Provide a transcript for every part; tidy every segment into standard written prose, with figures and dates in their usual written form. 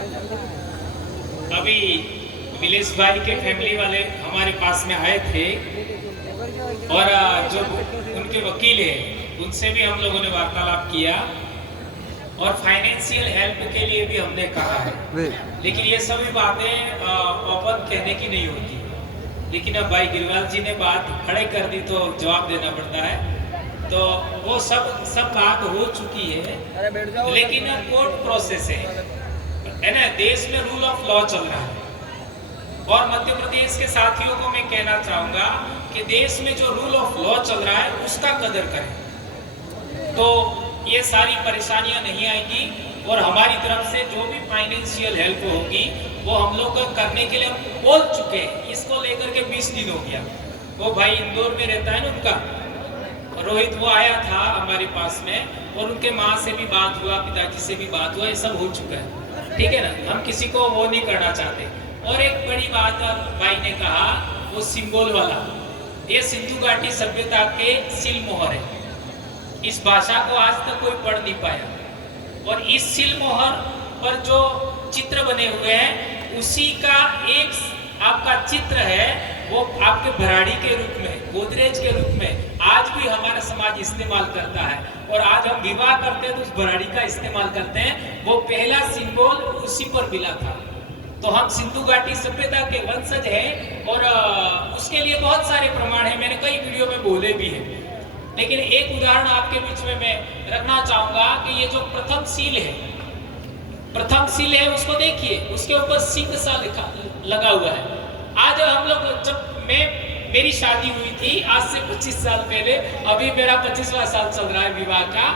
अभी मिलेश भाई के फैमिली वाले हमारे पास में आए थे और जो उनके वकील हैं उनसे भी हम लोगों ने वार्तालाप किया और फाइनेंशियल हेल्प के लिए भी हमने कहा है, लेकिन ये सभी बातें ओपन कहने की नहीं होती। लेकिन अब भाई गिरवाल जी ने बात खड़े कर दी तो जवाब देना पड़ता है। तो वो सब बात हो चुकी है, लेकिन कोर्ट प्रोसेस है ना। देश में रूल ऑफ लॉ चल रहा है और मध्य प्रदेश के साथियों को मैं कहना चाहूंगा कि देश में जो रूल ऑफ लॉ चल रहा है उसका कदर करें, तो ये सारी परेशानियां नहीं आएंगी। और हमारी तरफ से जो भी फाइनेंशियल हेल्प होगी वो हम लोग करने के लिए हम बोल चुके हैं। इसको लेकर के 20 दिन हो गया। वो भाई इंदौर में रहता है ना, उनका रोहित, वो आया था हमारे पास में और उनके माँ से भी बात हुआ, पिताजी से भी बात हुआ, ये सब हो चुका है, ठीक है ना। हम किसी को वो नहीं करना चाहते। और एक बड़ी बात भाई ने कहा, वो सिंबल वाला, ये सिंधु घाटी सभ्यता के सील मोहर है। इस भाषा को आज तक कोई पढ़ नहीं पाया और इस सील मोहर पर जो चित्र बने हुए हैं उसी का एक आपका चित्र है, वो आपके भराड़ी के रूप में, गोदरेज के रूप में आज भी हमारा समाज इस्तेमाल करता है। और आज हम विवाह करते हैं तो उस भराड़ी का इस्तेमाल करते हैं। वो पहला सिंबल उसी पर मिला था। तो हम सिंधु घाटी सभ्यता के वंशज हैं और उसके लिए बहुत सारे प्रमाण हैं, मैंने कई वीडियो में बोले भी हैं। लेकिन एक उदाहरण आपके बीच में मैं रखना चाहूंगा कि ये जो प्रथम सील है उसको देखिए, उसके ऊपर सिंह सा लगा हुआ है। आज हम लोग, जब मेरी शादी हुई थी आज से 25 साल पहले, अभी मेरा 25वां साल चल रहा है विवाह का,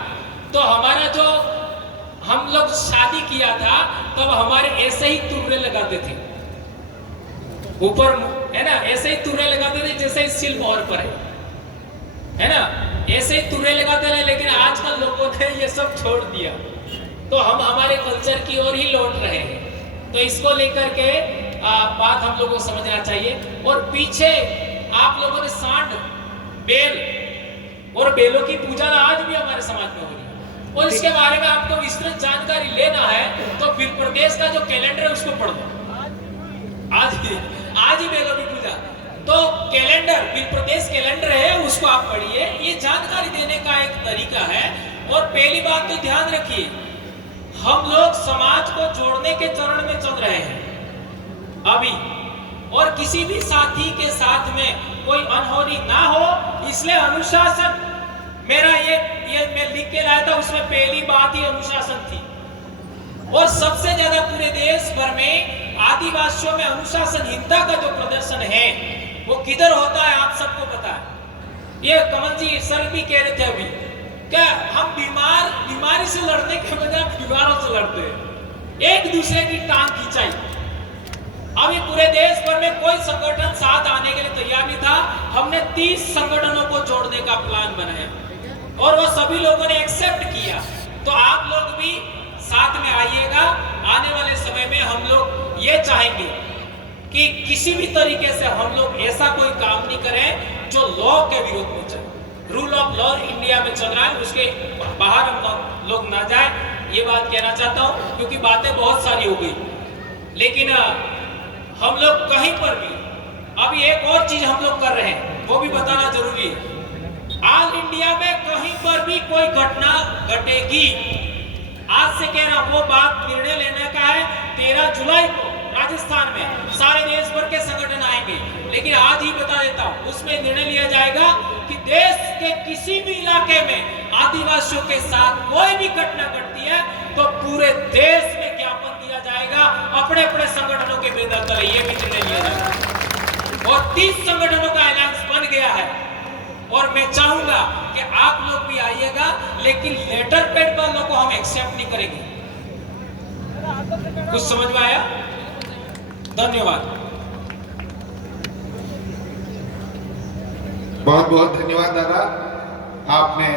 तो हमारा जो हम लोग शादी किया था तब तो हमारे ऐसे ही तुर्रे लगाते थे ऊपर, है ना, ऐसे ही तुर्रे लगाते थे जैसे सील मोहर पर है ना, ऐसे ही तुर्रे लगाते रहे। लेकिन आजकल लोगों ने ये सब छोड़ दिया, तो हम हमारे कल्चर की ओर ही लौट रहे हैं। तो इसको लेकर के बात हम लोगों को समझना चाहिए। और पीछे आप लोगों ने सांड, बेल और बेलों की पूजा आज भी हमारे समाज में हो रही है। और इसके बारे में आपको विस्तृत जानकारी लेना है तो फिर प्रदेश का जो कैलेंडर है उसको पढ़ लो। आज ही बेलों की पूजा, तो कैलेंडर, फिर प्रदेश कैलेंडर है उसको आप पढ़िए। ये जानकारी देने का एक तरीका है। और पहली बात तो ध्यान रखिए, हम लोग समाज को जोड़ने के चरण में चल रहे हैं अभी, और किसी भी साथी के साथ में कोई अनहोनी ना हो, इसलिए अनुशासन, मेरा ये मैं लिख के लाया था, उसमें पहली बात ही अनुशासन थी। और सबसे ज्यादा पूरे देश भर में आदिवासियों में अनुशासनहीनता का जो प्रदर्शन है वो किधर होता है आप सबको पता है। ये कमल जी सर भी कह रहे थे अभी, क्या हम बीमारी से लड़ने के बजाय बीमारों से लड़ते हैं, एक दूसरे की टांग खिंचाई। अभी पूरे देश भर में कोई संगठन साथ आने के लिए तैयार नहीं था। हमने 30 संगठनों को जोड़ने का प्लान बनाया और वो सभी लोगों ने एक्सेप्ट किया। तो आप लोग भी साथ में आइएगा। आने वाले समय में हम लोग ये चाहेंगे कि किसी भी तरीके से हम लोग ऐसा कोई काम नहीं करें जो लॉ के विरुद्ध में चले। रूल ऑफ लॉ इंडिया में चल रहा है, उसके बाहर हम लोग ना जाए, ये बात कहना चाहता हूं, क्योंकि बातें बहुत सारी हो गई। लेकिन हम लोग कहीं पर भी अभी एक और चीज हम लोग कर रहे हैं, वो भी बताना जरूरी है। आज इंडिया में कहीं पर भी कोई घटना घटेगी, आज से कह रहा हूं, वो बात निर्णय लेने का है 13 जुलाई को राजस्थान में सारे देश भर के संगठन आएंगे। लेकिन आज ही बता देता हूं, उसमें निर्णय लिया जाएगा कि देश के किसी भी इलाके में आदिवासियों के साथ कोई भी घटना घटती है तो पूरे देश में ज्ञापन दिया जाएगा, अपने अपने संगठनों के बेदर तले ये भी निर्णय लिया जाएगा। और 30 संगठनों का अलायंस बन गया है और मैं चाहूंगा कि आप लोग भी आइएगा, लेकिन लेटर पैड वालों को हम एक्सेप्ट नहीं करेंगे। कुछ समझ में आया? धन्यवाद। बहुत बहुत धन्यवाद दादा, आपने